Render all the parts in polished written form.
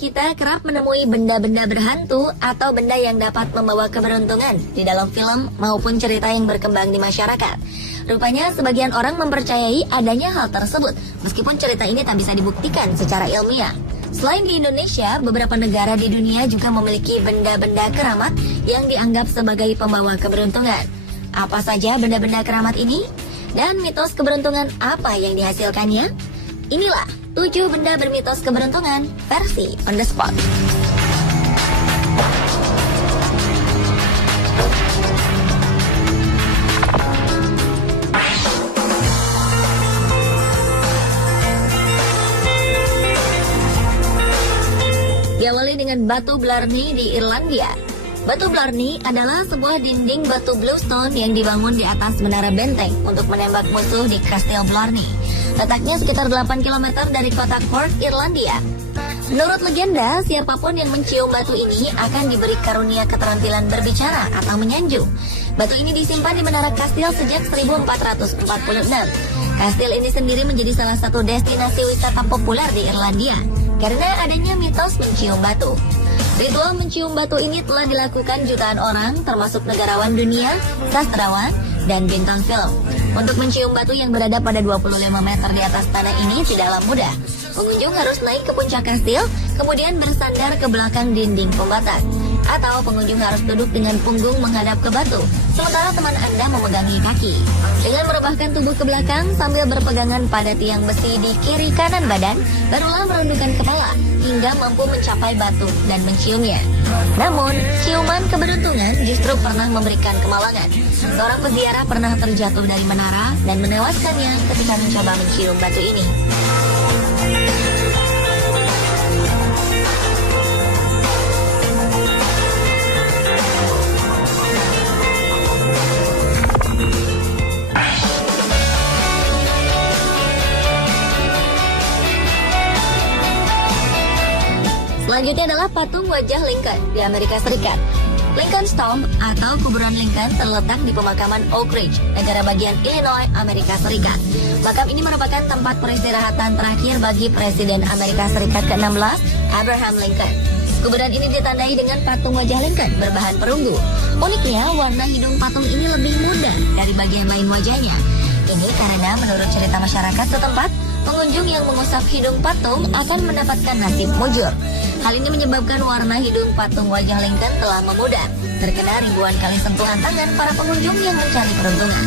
kita kerap menemui benda-benda berhantu atau benda yang dapat membawa keberuntungan di dalam film maupun cerita yang berkembang di masyarakat. Rupanya sebagian orang mempercayai adanya hal tersebut, meskipun cerita ini tak bisa dibuktikan secara ilmiah. Selain di Indonesia, beberapa negara di dunia juga memiliki benda-benda keramat yang dianggap sebagai pembawa keberuntungan. Apa saja benda-benda keramat ini? Dan mitos keberuntungan apa yang dihasilkannya? Inilah 7 benda bermitos keberuntungan versi on the spot. Diawali dengan batu Blarney di Irlandia. Batu Blarney adalah sebuah dinding batu bluestone yang dibangun di atas menara benteng untuk menembak musuh di Kastil Blarney. Letaknya sekitar 8 km dari kota Cork, Irlandia. Menurut legenda, siapapun yang mencium batu ini akan diberi karunia keterampilan berbicara atau menyanjung. Batu ini disimpan di menara kastil sejak 1446. Kastil ini sendiri menjadi salah satu destinasi wisata populer di Irlandia karena adanya mitos mencium batu. Ritual mencium batu ini telah dilakukan jutaan orang, termasuk negarawan dunia, sastrawan, dan bintang film. Untuk mencium batu yang berada pada 25 meter di atas tanah ini tidaklah mudah. Pengunjung harus naik ke puncak kastil, kemudian bersandar ke belakang dinding pembatas. Atau pengunjung harus duduk dengan punggung menghadap ke batu, sementara teman Anda memegangi kaki. Dengan merebahkan tubuh ke belakang sambil berpegangan pada tiang besi di kiri kanan badan, barulah merundukkan kepala hingga mampu mencapai batu dan menciumnya. Namun, ciuman keberuntungan justru pernah memberikan kemalangan. Seorang peziarah pernah terjatuh dari menara dan menewaskannya ketika mencoba mencium batu ini. Selanjutnya adalah patung wajah Lincoln di Amerika Serikat. Lincoln's Tomb atau kuburan Lincoln terletak di pemakaman Oak Ridge, negara bagian Illinois, Amerika Serikat. Makam ini merupakan tempat peristirahatan terakhir bagi Presiden Amerika Serikat ke-16, Abraham Lincoln. Kuburan ini ditandai dengan patung wajah Lincoln berbahan perunggu. Uniknya, warna hidung patung ini lebih muda dari bagian lain wajahnya. Ini karena menurut cerita masyarakat setempat, pengunjung yang mengusap hidung patung akan mendapatkan nasib mujur. Hal ini menyebabkan warna hidung patung wajah Lincoln telah memudar, terkena ribuan kali sentuhan tangan para pengunjung yang mencari peruntungan.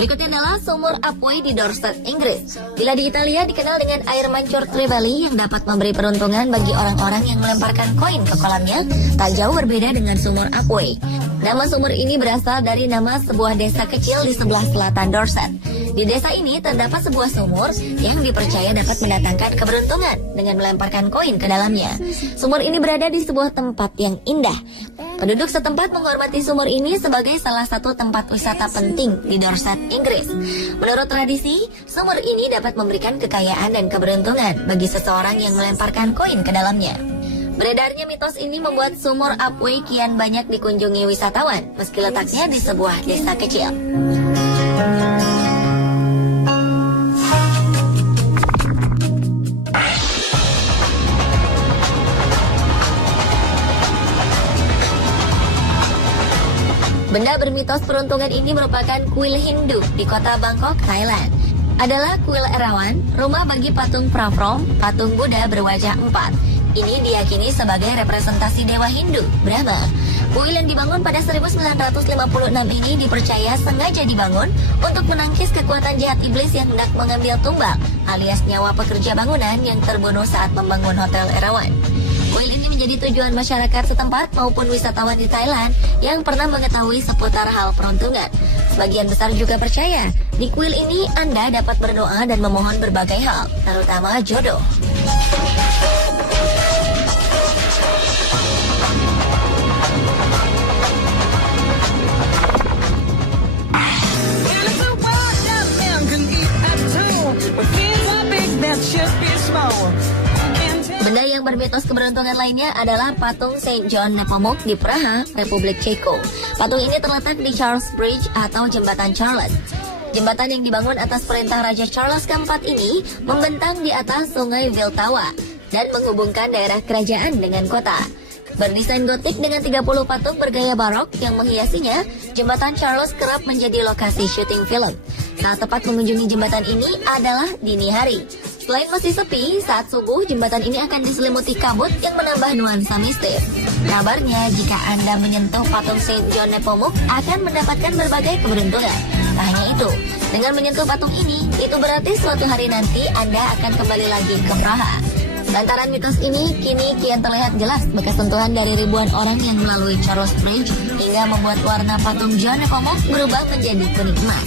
Berikutnya adalah sumur Apui di Dorset, Inggris. Bila di Italia dikenal dengan air mancur Trevally yang dapat memberi peruntungan bagi orang-orang yang melemparkan koin ke kolamnya, tak jauh berbeda dengan sumur Apui. Nama sumur ini berasal dari nama sebuah desa kecil di sebelah selatan Dorset. Di desa ini terdapat sebuah sumur yang dipercaya dapat mendatangkan keberuntungan dengan melemparkan koin ke dalamnya. Sumur ini berada di sebuah tempat yang indah. Penduduk setempat menghormati sumur ini sebagai salah satu tempat wisata penting di Dorset, Inggris. Menurut tradisi, sumur ini dapat memberikan kekayaan dan keberuntungan bagi seseorang yang melemparkan koin ke dalamnya. Beredarnya mitos ini membuat sumur Apui kian banyak dikunjungi wisatawan, meski letaknya di sebuah desa kecil. Benda bermitos peruntungan ini merupakan kuil Hindu di kota Bangkok, Thailand. Adalah kuil Erawan, rumah bagi patung Pravrom, patung Buddha berwajah 4. Ini diyakini sebagai representasi dewa Hindu, Brahma. Kuil yang dibangun pada 1956 ini dipercaya sengaja dibangun untuk menangkis kekuatan jahat iblis yang hendak mengambil tumbal, alias nyawa pekerja bangunan yang terbunuh saat membangun Hotel Erawan. Kuil ini menjadi tujuan masyarakat setempat maupun wisatawan di Thailand yang pernah mengetahui seputar hal peruntungan. Sebagian besar juga percaya, di kuil ini Anda dapat berdoa dan memohon berbagai hal, terutama jodoh. Benda yang bermitos keberuntungan lainnya adalah patung Saint John Nepomuk di Praha, Republik Ceko. Patung ini terletak di Charles Bridge atau Jembatan Charles. Jembatan yang dibangun atas perintah Raja Charles keempat ini membentang di atas sungai Vltava dan menghubungkan daerah kerajaan dengan kota. Berdesain gotik dengan 30 patung bergaya barok yang menghiasinya, Jembatan Charles kerap menjadi lokasi syuting film. Saat tepat mengunjungi jembatan ini adalah dini hari. Selain masih sepi, saat subuh jembatan ini akan diselimuti kabut yang menambah nuansa mistis. Kabarnya, jika Anda menyentuh patung Saint John Nepomuk akan mendapatkan berbagai keberuntungan. Tak hanya itu, dengan menyentuh patung ini, itu berarti suatu hari nanti Anda akan kembali lagi ke Praha. Lantaran mitos ini, kini kian terlihat jelas bekas sentuhan dari ribuan orang yang melalui Charles Bridge hingga membuat warna patung John Nepomuk berubah menjadi kuning emas.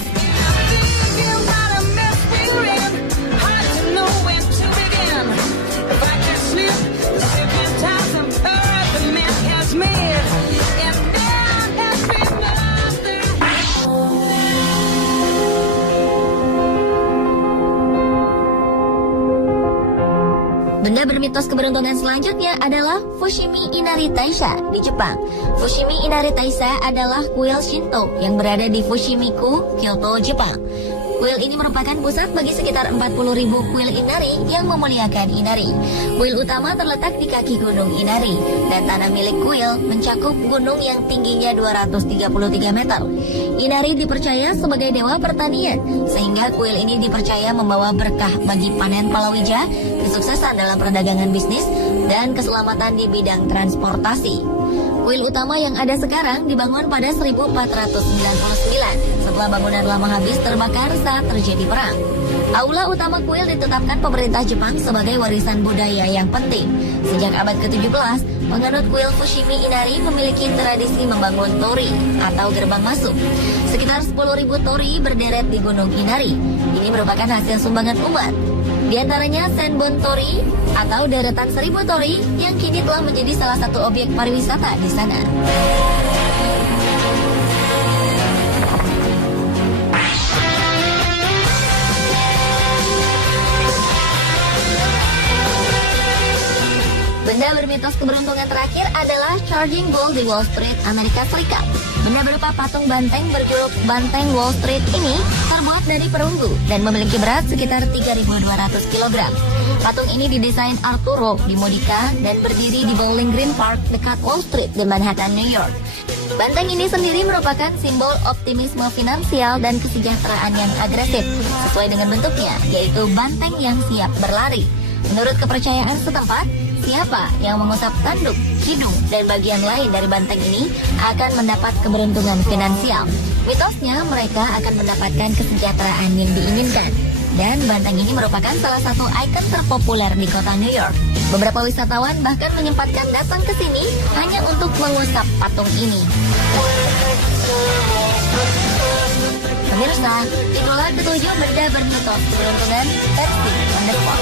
Benda bermitos keberuntungan selanjutnya adalah Fushimi Inari Taisha di Jepang. Fushimi Inari Taisha adalah kuil Shinto yang berada di Fushimi-ku, Kyoto, Jepang. Kuil ini merupakan pusat bagi sekitar 40.000 kuil Inari yang memuliakan Inari. Kuil utama terletak di kaki Gunung Inari, dan tanah milik kuil mencakup gunung yang tingginya 233 meter. Inari dipercaya sebagai dewa pertanian, sehingga kuil ini dipercaya membawa berkah bagi panen palawija, kesuksesan dalam perdagangan bisnis, dan keselamatan di bidang transportasi. Kuil utama yang ada sekarang dibangun pada 1499 setelah bangunan lama habis terbakar saat terjadi perang. Aula utama kuil ditetapkan pemerintah Jepang sebagai warisan budaya yang penting. Sejak abad ke-17, penganut kuil Fushimi Inari memiliki tradisi membangun tori atau gerbang masuk. Sekitar 10.000 tori berderet di Gunung Inari. Ini merupakan hasil sumbangan umat. Di antaranya Senbon Tori atau deretan 1000 tori yang kini telah menjadi salah satu objek pariwisata di sana. Benda bermitos keberuntungan terakhir adalah Charging Bull di Wall Street, Amerika Serikat. Benda berupa patung banteng berjuluk Banteng Wall Street ini terbuat dari perunggu dan memiliki berat sekitar 3.200 kg. Patung ini didesain Arturo Di Modica dan berdiri di Bowling Green Park dekat Wall Street di Manhattan, New York. Banteng ini sendiri merupakan simbol optimisme finansial dan kesejahteraan yang agresif, sesuai dengan bentuknya, yaitu banteng yang siap berlari. Menurut kepercayaan setempat, siapa yang mengusap tanduk, hidung, dan bagian lain dari banteng ini akan mendapat keberuntungan finansial. Mitosnya, mereka akan mendapatkan kesejahteraan yang diinginkan. Dan banteng ini merupakan salah satu ikon terpopuler di kota New York. Beberapa wisatawan bahkan menyempatkan datang ke sini hanya untuk mengusap patung ini. Pemirsa, itulah ketujuh benda bermitos keberuntungan versi On The Spot.